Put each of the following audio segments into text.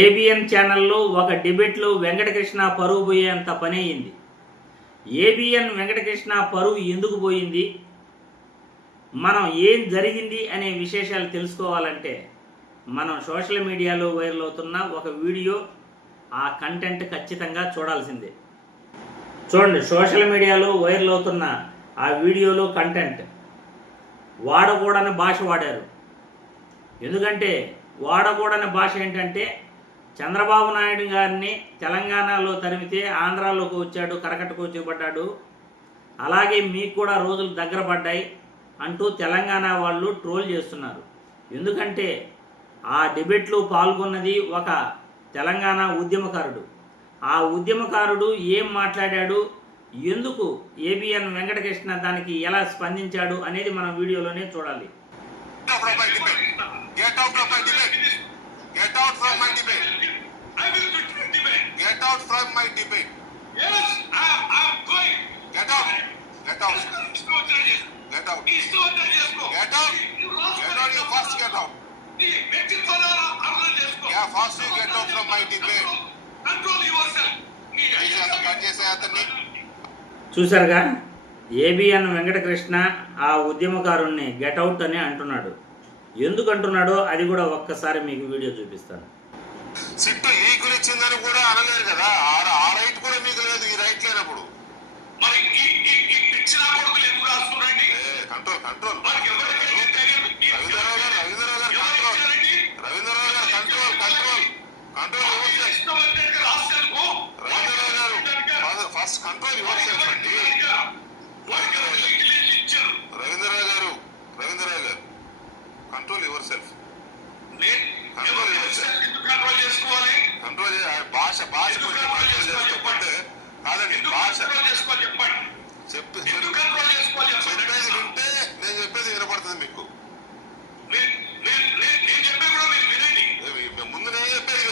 ABN ఛానల్లో ఒక డిబేట్లో వెంకటకృష్ణ పరువు పోయేంత పని అయింది. ఏబిఎన్ వెంకటకృష్ణ పరువు ఎందుకు పోయింది, మనం ఏం జరిగింది అనే విశేషాలు తెలుసుకోవాలంటే మనం సోషల్ మీడియాలో వైరల్ అవుతున్న ఒక వీడియో, ఆ కంటెంట్ ఖచ్చితంగా చూడాల్సిందే. చూడండి, సోషల్ మీడియాలో వైరల్ అవుతున్న ఆ వీడియోలో కంటెంట్ వాడకూడని భాష వాడారు. ఎందుకంటే వాడకూడని భాష ఏంటంటే, చంద్రబాబు నాయుడు గారిని తెలంగాణలో తరిమితే ఆంధ్రాలోకి వచ్చాడు, కరకట్టకు వచ్చి పడ్డాడు, అలాగే మీకు కూడా రోజులు దగ్గర పడ్డాయి అంటూ తెలంగాణ వాళ్ళు ట్రోల్ చేస్తున్నారు. ఎందుకంటే ఆ డిబేట్లో పాల్గొన్నది ఒక తెలంగాణ ఉద్యమకారుడు. ఆ ఉద్యమకారుడు ఏం మాట్లాడాడు, ఎందుకు ఏబిఎన్ వెంకటకృష్ణ దానికి ఎలా స్పందించాడు అనేది మనం వీడియోలోనే చూడాలి. Get out of my debate. Get out from my debate. I will debate. Get out from my debate. Yes, I am going. Get out. Get out. Get out. Get out. Get out. You first get out. Yeah, first you get out from my debate. Control yourself. చూసారుగా, ABN Venkatakrishna ఆ ఉద్యమకారుణ్ణి get out అని అంటున్నాడు. ఎందుకు అంటున్నాడో అది కూడా ఒక్కసారి మీకు video చూపిస్తాను. సిట్ లీకులు ఇచ్చిందని కూడా అనలేదు కదా, ఆ రైట్ కూడా మీకు లేదు. ఈ రైట్ లేనప్పుడు మరి కంట్రోల్ కంట్రోల్ రవీంద్రరావు గారు రవీంద్రరావు గారు కంట్రోల్ కంట్రోల్ కంట్రోల్ రవీంద్రరావు గారు ఫస్ట్ కంట్రోల్ యువర్ సెల్ఫ్ అండి. రవీంద్రరావు గారు కంట్రోల్ యువర్ సెల్ఫ్. కంట్రోల్ భాష భాష చెప్పండి కాదండి, భాష చెప్పేది వింటే నేను చెప్పేది వినపడుతుంది మీకు. ముందు నేను చెప్పేది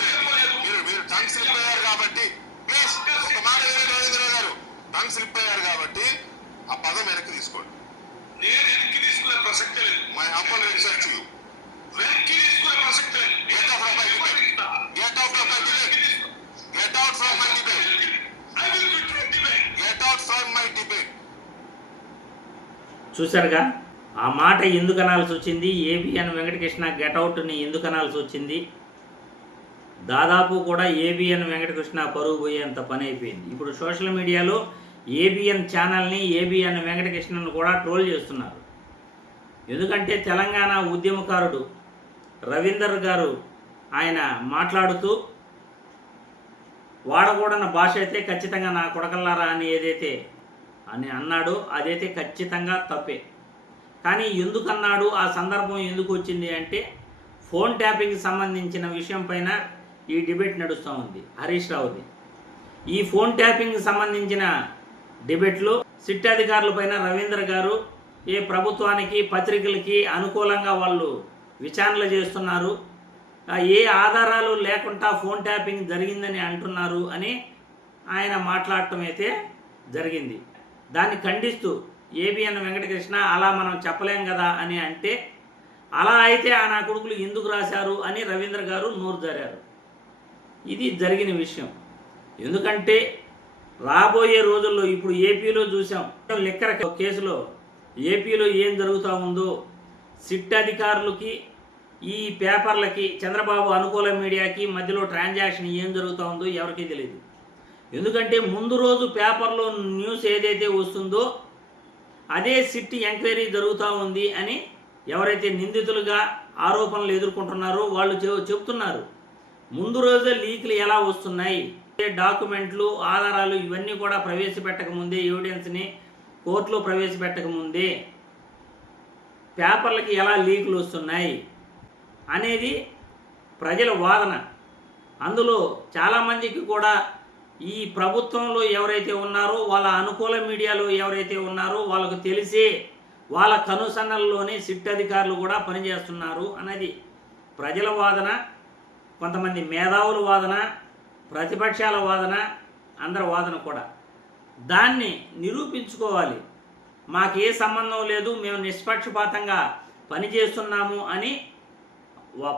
మీరు టంగ్ స్లిప్ అయ్యారు కాబట్టి, ప్లీజ్ ఒక మాట రవీంద్రరావు గారు, టంగ్ స్లిప్ అయ్యారు కాబట్టి ఆ పదం వెనక్కి తీసుకోండి. నేను వెనక్కి తీసుకునే ప్రసక్తి లేదు. My humble request to you, వెనక్కి తీసుకునే ప్రసక్తి లేదు. Get out from my debate. Get out from my debate. Get out from my debate. I will withdraw debate. Get out from my debate. చూసారుగా, ఆ మాట ఎందుకు అనాల్సి వచ్చింది, ఏబిఎన్ వెంకటకృష్ణ గెట్అవుట్ని ఎందుకు అనాల్సి వచ్చింది. దాదాపు కూడా ఏబిఎన్ వెంకటకృష్ణ పరువు పోయేంత పని అయిపోయింది. ఇప్పుడు సోషల్ మీడియాలో ఏబిఎన్ ఛానల్ని, ఏబిఎన్ వెంకటకృష్ణను కూడా ట్రోల్ చేస్తున్నారు. ఎందుకంటే తెలంగాణ ఉద్యమకారుడు రవీందర్ గారు ఆయన మాట్లాడుతూ వాడకూడని భాష అయితే ఖచ్చితంగా నా కొడకల్లారా అని ఏదైతే అని అన్నాడో అదైతే ఖచ్చితంగా తప్పే. కానీ ఎందుకన్నాడు, ఆ సందర్భం ఎందుకు వచ్చింది అంటే, ఫోన్ ట్యాపింగ్కి సంబంధించిన విషయం పైన ఈ డిబేట్ నడుస్తూ ఉంది హరీష్ రావుది. ఈ ఫోన్ ట్యాపింగ్కి సంబంధించిన డిబేట్లో సిట్ అధికారుల పైన రవీంద్ర గారు ఏ ప్రభుత్వానికి పత్రికలకి అనుకూలంగా వాళ్ళు విచారణలు చేస్తున్నారు, ఏ ఆధారాలు లేకుండా ఫోన్ ట్యాపింగ్ జరిగిందని అంటున్నారు అని ఆయన మాట్లాడటం అయితే జరిగింది. దాన్ని ఖండిస్తూ ఏబిఎన్ వెంకటకృష్ణ అలా మనం చెప్పలేం కదా అని అంటే, అలా అయితే ఆ నా కొడుకులు ఎందుకు రాశారు అని రవీంద్ర గారు నోరు జారారు. ఇది జరిగిన విషయం. ఎందుకంటే రాబోయే రోజుల్లో ఇప్పుడు ఏపీలో చూసాం, లిక్కర్ కేసులో ఏపీలో ఏం జరుగుతూ ఉందో, సిట్ అధికారులకి ఈ పేపర్లకి చంద్రబాబు అనుకూల మీడియాకి మధ్యలో ట్రాన్సాక్షన్ ఏం జరుగుతూ ఉందో ఎవరికీ తెలియదు. ఎందుకంటే ముందు రోజు పేపర్లో న్యూస్ ఏదైతే వస్తుందో అదే సిట్ ఎంక్వైరీ జరుగుతూ ఉంది అని ఎవరైతే నిందితులుగా ఆరోపణలు ఎదుర్కొంటున్నారో వాళ్ళు చెప్తున్నారు. ముందు రోజే లీకులు ఎలా వస్తున్నాయి, డాక్యుమెంట్లు, ఆధారాలు ఇవన్నీ కూడా ప్రవేశపెట్టకముందే, ఎవిడెన్స్ని కోర్టులో ప్రవేశపెట్టకముందే పేపర్లకి ఎలా లీకులు వస్తున్నాయి అనేది ప్రజల వాదన. అందులో చాలామందికి కూడా ఈ ప్రభుత్వంలో ఎవరైతే ఉన్నారో, వాళ్ళ అనుకూల మీడియాలో ఎవరైతే ఉన్నారో వాళ్ళకు తెలిసే వాళ్ళ కనుసన్నల్లోనే సిట్ అధికారులు కూడా పనిచేస్తున్నారు అనేది ప్రజల వాదన, కొంతమంది మేధావుల వాదన, ప్రతిపక్షాల వాదన, అందరి వాదన కూడా. దాన్ని నిరూపించుకోవాలి. మాకే సంబంధం లేదు, మేము నిష్పక్షపాతంగా పనిచేస్తున్నాము అని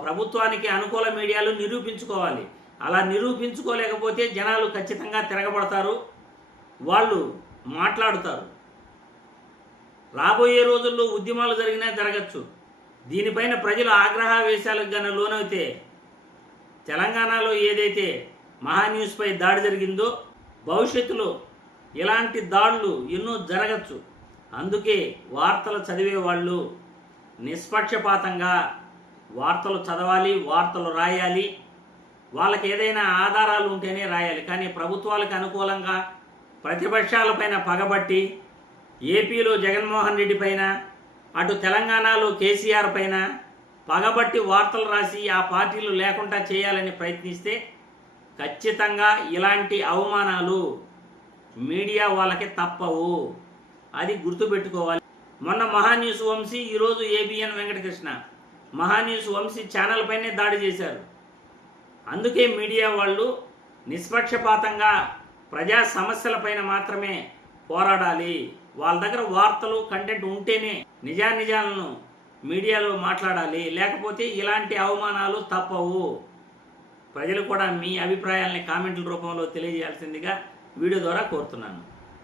ప్రభుత్వానికి అనుకూల మీడియాలు నిరూపించుకోవాలి. అలా నిరూపించుకోలేకపోతే జనాలు ఖచ్చితంగా తిరగబడతారు, వాళ్ళు మాట్లాడుతారు. రాబోయే రోజుల్లో ఉద్యమాలు జరిగినా జరగచ్చు. దీనిపైన ప్రజలు ఆగ్రహావేశాలకు గాన లోనైతే తెలంగాణలో ఏదైతే మహాన్యూస్పై దాడి జరిగిందో భవిష్యత్తులో ఇలాంటి దాడులు ఎన్నో జరగచ్చు. అందుకే వార్తలు చదివే వాళ్ళు నిష్పక్షపాతంగా వార్తలు చదవాలి, వార్తలు రాయాలి. వాళ్ళకి ఏదైనా ఆధారాలు ఉంటేనే రాయాలి. కానీ ప్రభుత్వాలకు అనుకూలంగా ప్రతిపక్షాలపైన పగబట్టి ఏపీలో జగన్మోహన్ రెడ్డి పైన, అటు తెలంగాణలో కేసీఆర్ పైన పగబట్టి వార్తలు రాసి ఆ పార్టీలు లేకుండా చేయాలని ప్రయత్నిస్తే ఖచ్చితంగా ఇలాంటి అవమానాలు మీడియా వాళ్ళకి తప్పవు. అది గుర్తుపెట్టుకోవాలి. మొన్న మహాన్యూస్ వంశీ, ఈరోజు ఏబిఎన్ వెంకటకృష్ణ మహాన్యూస్ వంశీ ఛానల్ పైనే దాడి చేశారు. అందుకే మీడియా వాళ్ళు నిష్పక్షపాతంగా ప్రజా సమస్యలపైన మాత్రమే పోరాడాలి. వాళ్ళ దగ్గర వార్తలు కంటెంట్ ఉంటేనే నిజానిజాలను మీడియాలో మాట్లాడాలి. లేకపోతే ఇలాంటి అవమానాలు తప్పవు. ప్రజలు కూడా మీ అభిప్రాయాల్ని కామెంట్ల రూపంలో తెలియజేయాల్సిందిగా వీడియో ద్వారా కోరుతున్నాను.